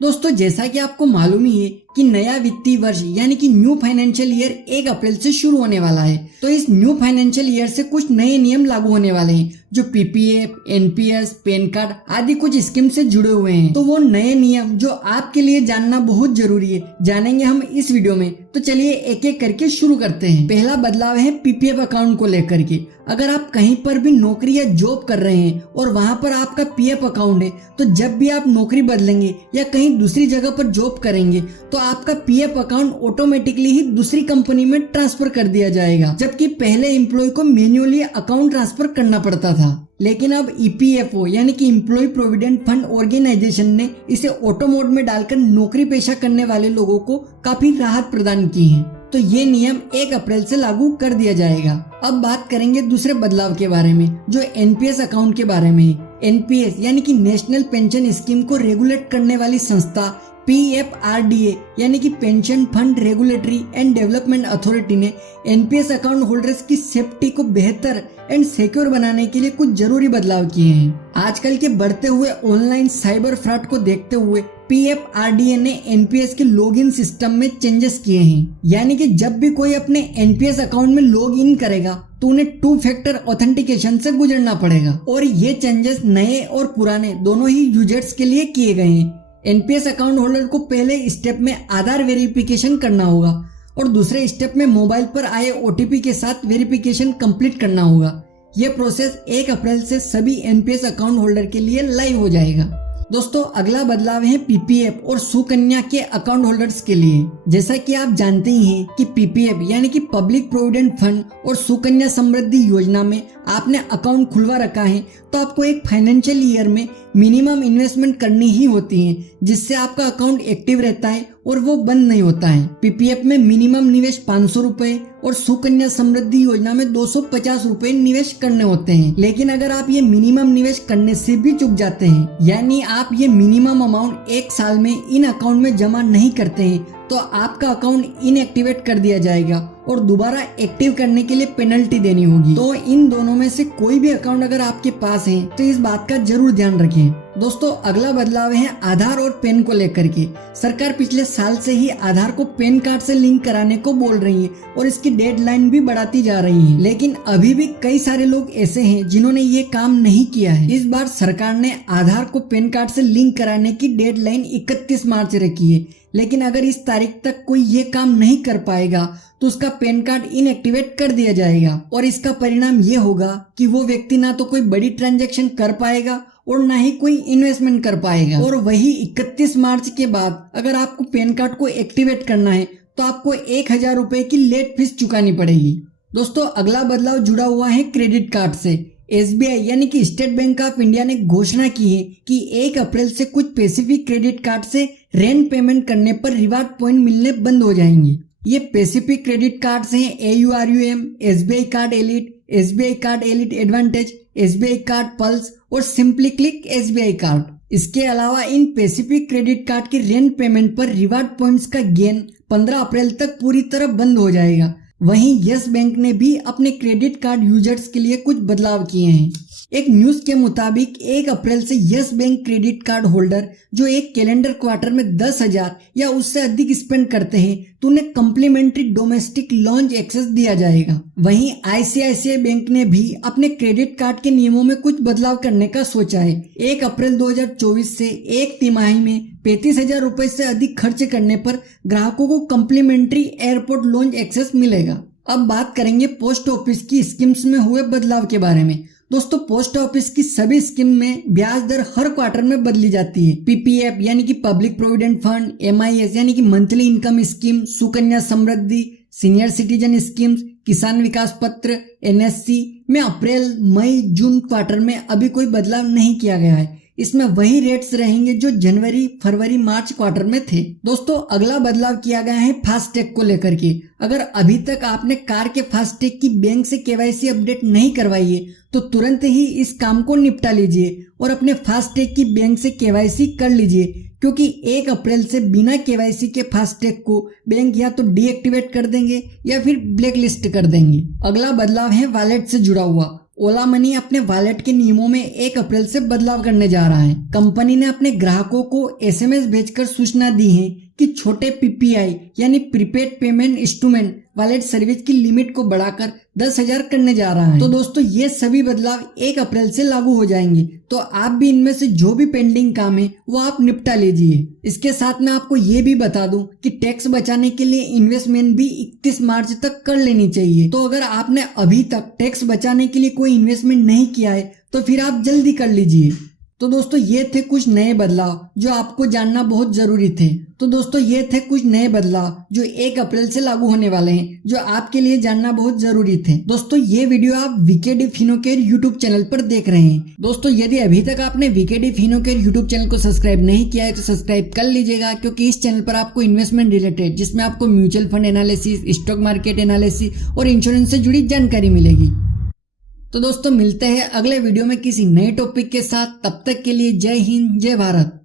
दोस्तों जैसा कि आपको मालूम ही है कि नया वित्तीय वर्ष यानी कि न्यू फाइनेंशियल ईयर 1 अप्रैल से शुरू होने वाला है। तो इस न्यू फाइनेंशियल ईयर से कुछ नए नियम लागू होने वाले हैं जो पीपीएफ, एनपीएस, पैन कार्ड आदि कुछ स्कीम से जुड़े हुए हैं। तो वो नए नियम जो आपके लिए जानना बहुत जरूरी है, जानेंगे हम इस वीडियो में। तो चलिए एक एक करके शुरू करते हैं। पहला बदलाव है पीपीएफ अकाउंट को लेकर के। अगर आप कहीं पर भी नौकरी या जॉब कर रहे हैं और वहां पर आपका पीएफ अकाउंट है, तो जब भी आप नौकरी बदलेंगे या कहीं दूसरी जगह पर जॉब करेंगे तो आपका पीएफ अकाउंट ऑटोमेटिकली ही दूसरी कंपनी में ट्रांसफर कर दिया जाएगा, जबकि पहले एम्प्लॉय को मैन्युअली अकाउंट ट्रांसफर करना पड़ता था। लेकिन अब ईपीएफओ यानी कि एम्प्लॉय प्रोविडेंट फंड ऑर्गेनाइजेशन ने इसे ऑटो मोड में डालकर नौकरी पेशा करने वाले लोगों को काफी राहत प्रदान की है। तो ये नियम 1 अप्रैल से लागू कर दिया जाएगा। अब बात करेंगे दूसरे बदलाव के बारे में जो एनपीएस अकाउंट के बारे में है। एनपीएस यानी कि नेशनल पेंशन स्कीम को रेगुलेट करने वाली संस्था पीएफआरडीए यानी कि pension fund regulatory and development authority ने एनपीएस अकाउंट होल्डर्स की सेफ्टी को बेहतर एंड सिक्योर बनाने के लिए कुछ जरूरी बदलाव किए हैं। आजकल के बढ़ते हुए ऑनलाइन साइबर फ्रॉड को देखते हुए पीएफआरडीए ने एनपीएस के लॉगिन सिस्टम में चेंजेस किए हैं। यानी कि जब भी कोई अपने एनपीएस अकाउंट में लॉग इन करेगा तो उन्हें 2 फैक्टर ऑथेंटिकेशन से गुजरना पड़ेगा और ये चेंजेस नए और पुराने दोनों ही यूजर्स के लिए किए गए हैं। एनपीएस अकाउंट होल्डर को पहले स्टेप में आधार वेरिफिकेशन करना होगा और दूसरे स्टेप में मोबाइल पर आए ओटीपी के साथ वेरिफिकेशन कंप्लीट करना होगा। यह प्रोसेस 1 अप्रैल से सभी एनपीएस अकाउंट होल्डर के लिए लाइव हो जाएगा। दोस्तों अगला बदलाव है पीपीएफ और सुकन्या के अकाउंट होल्डर्स के लिए। जैसा कि आप जानते ही हैं कि पीपीएफ यानी कि पब्लिक प्रोविडेंट फंड और सुकन्या समृद्धि योजना में आपने अकाउंट खुलवा रखा है तो आपको एक फाइनेंशियल ईयर में मिनिमम इन्वेस्टमेंट करनी ही होती है, जिससे आपका अकाउंट एक्टिव रहता है और वो बंद नहीं होता है। पीपीएफ में मिनिमम निवेश 500 रुपए और सुकन्या समृद्धि योजना में 250 रुपए निवेश करने होते हैं। लेकिन अगर आप ये मिनिमम निवेश करने से भी चूक जाते हैं, यानी आप ये मिनिमम अमाउंट 1 साल में इन अकाउंट में जमा नहीं करते हैं, तो आपका अकाउंट इनएक्टिवेट कर दिया जाएगा और दोबारा एक्टिव करने के लिए पेनल्टी देनी होगी। तो इन दोनों में से कोई भी अकाउंट अगर आपके पास है तो इस बात का जरूर ध्यान रखें। दोस्तों अगला बदलाव है आधार और पैन को लेकर के। सरकार पिछले साल से ही आधार को पैन कार्ड से लिंक कराने को बोल रही है और इसकी डेडलाइन भी बढ़ाती जा रही है, लेकिन अभी भी कई सारे लोग ऐसे हैं जिन्होंने ये काम नहीं किया है। इस बार सरकार ने आधार को पैन कार्ड से लिंक कराने की डेडलाइन 31 मार्च रखी है, लेकिन अगर इस तारीख तक कोई ये काम नहीं कर पाएगा तो उसका पैन कार्ड इनएक्टिवेट कर दिया जाएगा और इसका परिणाम ये होगा कि वो व्यक्ति ना तो कोई बड़ी ट्रांजैक्शन कर पाएगा और ना ही कोई इन्वेस्टमेंट कर पाएगा। और वही 31 मार्च के बाद अगर आपको पैन कार्ड को एक्टिवेट करना है तो आपको 1000 रुपए की लेट फीस चुकानी पड़ेगी। दोस्तों अगला बदलाव जुड़ा हुआ है क्रेडिट कार्ड से। एसबीआई यानी कि स्टेट बैंक ऑफ इंडिया ने घोषणा की है कि 1 अप्रैल से कुछ स्पेसिफिक क्रेडिट कार्ड से रेंट पेमेंट करने पर रिवार्ड पॉइंट मिलने बंद हो जाएंगे। ये स्पेसिफिक क्रेडिट कार्ड्स हैं AURUM, SBI card elite, SBI card elite advantage, SBI card pulse और सिंपली क्लिक एसबीआई कार्ड। इसके अलावा इन स्पेसिफिक क्रेडिट कार्ड की रेंट पेमेंट पर रिवार्ड पॉइंट्स का गेन 15 अप्रैल तक पूरी तरह बंद हो जाएगा। वहीं यस बैंक ने भी अपने क्रेडिट कार्ड यूजर्स के लिए कुछ बदलाव किए हैं। एक न्यूज के मुताबिक 1 अप्रैल से yes bank credit card holder जो एक कैलेंडर क्वार्टर में 10,000 या उससे अधिक स्पेंड करते हैं तो उन्हें कम्प्लीमेंट्री डोमेस्टिक लॉन्च एक्सेस दिया जाएगा। वहीं आईसीआईसीआई बैंक ने भी अपने क्रेडिट कार्ड के नियमों में कुछ बदलाव करने का सोचा है। 1 अप्रैल 2024 से एक तिमाही में 35,000 रुपए से अधिक खर्च करने पर ग्राहकों को कम्प्लीमेंट्री एयरपोर्ट लॉन्च एक्सेस मिलेगा। अब बात करेंगे पोस्ट ऑफिस की स्कीम्स में हुए बदलाव के बारे में। दोस्तों पोस्ट ऑफिस की सभी स्कीम में ब्याज दर हर क्वार्टर में बदली जाती है। पीपीएफ यानी कि पब्लिक प्रोविडेंट फंड, एमआईएस यानी कि monthly income scheme, Sukanya Samriddhi, senior citizen schemes, किसान विकास पत्र, एनएससी में अप्रैल, मई, जून क्वार्टर में अभी कोई बदलाव नहीं किया गया है। इसमें वही रेट्स रहेंगे जो जनवरी, फरवरी, मार्च क्वार्टर में थे। दोस्तों अगला बदलाव किया गया है फास्टैग को लेकर के। अगर अभी तक आपने कार के फास्टैग की बैंक से केवाईसी अपडेट नहीं करवाई है तो तुरंत ही इस काम को निपटा लीजिए और अपने फास्टैग की बैंक से केवाईसी कर लीजिए, क्योंकि 1 अप्रैल से बिना केवाईसी के फास्टैग को बैंक या तो डीएक्टिवेट कर देंगे या फिर ब्लैक लिस्ट कर देंगे। अगला बदलाव है वॉलेट से जुड़ा हुआ। ओला मनी अपने वॉलेट के नियमों में 1 अप्रैल से बदलाव करने जा रहा है। कंपनी ने अपने ग्राहकों को एसएमएस भेजकर सूचना दी है कि छोटे पीपीआई यानी prepaid payment instrument wallet service की लिमिट को बढ़ाकर 10,000 करने जा रहा है। तो दोस्तों ये सभी बदलाव 1 अप्रैल से लागू हो जाएंगे, तो आप भी इनमें से जो भी पेंडिंग काम है वो आप निपटा लीजिए। इसके साथ मैं आपको ये भी बता दूं कि टैक्स बचाने के लिए इन्वेस्टमेंट भी 31 मार्च तक कर लेनी चाहिए। तो अगर आपने अभी तक टैक्स बचाने के लिए कोई इन्वेस्टमेंट नहीं किया है तो फिर आप जल्दी कर लीजिए। तो दोस्तों ये थे कुछ नए बदलाव जो आपको जानना बहुत जरूरी थे। तो दोस्तों ये थे कुछ नए बदलाव जो 1 अप्रैल से लागू होने वाले हैं, जो आपके लिए जानना बहुत जरूरी थे। दोस्तों ये वीडियो आप वीकेडी फिनोकेयर यूट्यूब चैनल पर देख रहे हैं। दोस्तों यदि अभी तक आपने वीकेडी फिनोकेयर यूट्यूब चैनल को सब्सक्राइब नहीं किया है तो सब्सक्राइब कर लीजिएगा, क्योंकि इस चैनल पर आपको इन्वेस्टमेंट रिलेटेड, जिसमें आपको mutual fund analysis, stock market analysis और इंश्योरेंस से जुड़ी जानकारी मिलेगी। तो दोस्तों मिलते हैं अगले वीडियो में किसी नए टॉपिक के साथ। तब तक के लिए जय हिंद, जय भारत।